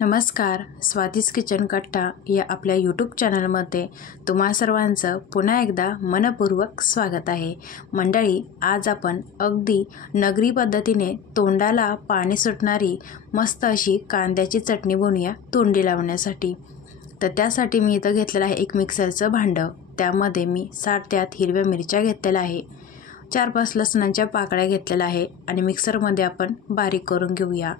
नमस्कार, स्वादिष्ट किचन कट्टा या आपल्या यूट्यूब चॅनलमध्ये तुम्हा सर्वांचं पुन्हा एकदा मनपूर्वक स्वागत आहे। मंडळी, आज आपण अगदी नगरी पद्धतीने तोंडाला पाणी सुटणारी मस्त अशी कांद्याची चटणी बनवूया तोंडी लावण्यासाठी। तर त्यासाठी मी इथं घेतलेलं आहे एक मिक्सरचं भांडं। त्यामध्ये मी 60 ते 8 हिरव्या मिरच्या घेतलेल्या आहे, 4-5 लसणाच्या पाकळ्या घेतलेल्या आहे आणि मिक्सरमध्ये आपण बारीक करून घेऊया।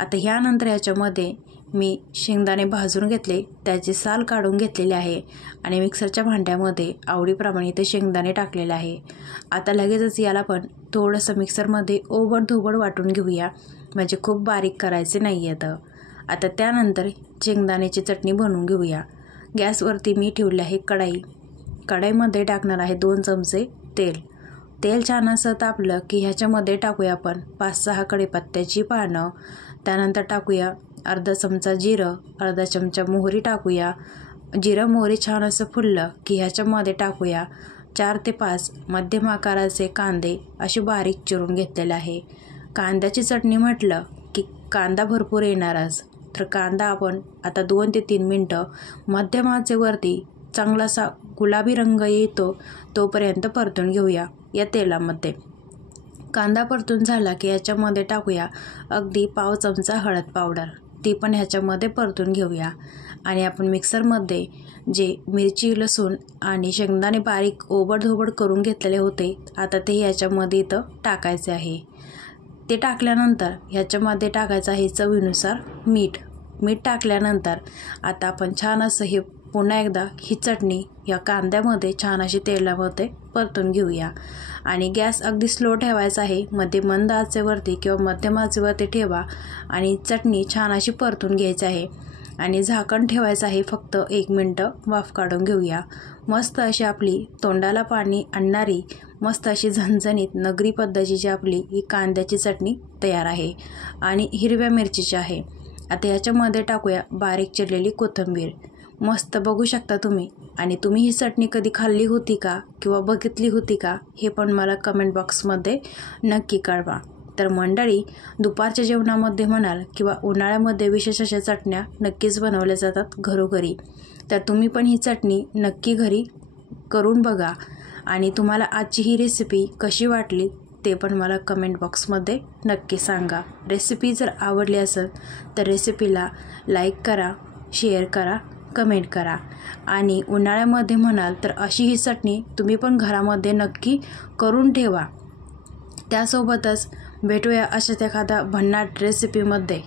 आता ह्यानंतर याच्यामध्ये मी शेंगदाणे भाजून घेतले, त्याची साल काढून घेतलेली आहे आणि मिक्सरच्या भांड्यामध्ये आवडीप्रमाणे ते शेंगदाणे टाकलेले आहे। आता लगेचच याला पण थोडंसं मिक्सरमध्ये ओबडधोबड वाटून घेऊया, म्हणजे खूप बारीक करायचे नाही आहे। आता त्यानंतर शेंगदाण्याची चटणी बनवून घेऊया। गॅसवरती मी ठेवले आहे कढाई। कढाईमध्ये टाकणार आहे 2 चमचे तेल। तेल छान असं तापलं की ह्याच्यामध्ये टाकूया आपण 5-6 कढीपत्त्याची पानं। त्यानंतर टाकूया अर्धा चमचा जिरं, अर्धा चमचा मोहरी टाकूया। जिरं मोहरी छान असं फुललं की ह्याच्यामध्ये टाकूया 4 ते 5 मध्यम आकाराचे कांदे असे बारीक चिरून घेतलेले आहे। कांद्याची चटणी म्हटलं की कांदा भरपूर येणारच, तर कांदा आपण आता 2 ते 3 मिनटं मध्यम आचेवरती चांगलासा गुलाबी रंग येतो तोपर्यंत परतून घेऊया या तेलामध्ये। कांदा परतून झाला की याच्यामध्ये टाकूया अगदी पाव चमचा हळद पावडर, ती पण ह्याच्यामध्ये परतून घेऊया। आणि आपण मिक्सरमध्ये जे मिरची, लसूण आणि शेंगदाणे बारीक ओबडधोबड करून घेतलेले होते, आता ते ह्याच्यामध्ये इथं टाकायचे आहे। ते टाकल्यानंतर ह्याच्यामध्ये टाकायचं आहे चवीनुसार मीठ। मीठ टाकल्यानंतर आता आपण छान असं हे पुन्हा एकदा ही चटणी या कांद्यामध्ये छान अशी तेलामध्ये परतून घेऊया। आणि गॅस अगदी स्लो ठेवायचा आहे, मध्ये मंद आचेवरती किंवा मध्यम आचेवरती ठेवा आणि चटणी छान अशी परतून घ्यायची आहे आणि झाकण ठेवायचं आहे। फक्त 1 मिनटं वाफ काढून घेऊया। मस्त अशी आपली तोंडाला पाणी आणणारी मस्त अशी झणझणीत नगरी पद्धतीची आपली ही कांद्याची चटणी तयार आहे आणि हिरव्या मिरचीची आहे। आता याच्यामध्ये टाकूया बारीक चिरलेली कोथिंबीर। मस्त बघू शकता तुम्ही, आणि तुम्ही ही चटणी कधी खाल्ली होती का किंवा बघितली होती का हे पण मला कमेंट बॉक्समध्ये नक्की कळवा। तर मंडळी, दुपारच्या जेवणामध्ये म्हणाल किंवा उन्हाळ्यामध्ये विशेष अशा चटण्या नक्कीच बनवल्या जातात घरोघरी। तर तुम्ही पण ही चटणी नक्की घरी करून बघा आणि तुम्हाला आजची ही रेसिपी कशी वाटली ते पण मला कमेंट बॉक्समध्ये नक्की सांगा। रेसिपी जर आवडली असेल तर रेसिपीला लाईक करा, शेअर करा, कमेंट करा। आणि उन्हाळ्यामध्ये म्हणाल तर अशी ही चटणी तुम्ही पण घरामध्ये नक्की करून ठेवा। त्यासोबतच भेटूया अशाच एखादा भन्नाट रेसिपीमध्ये।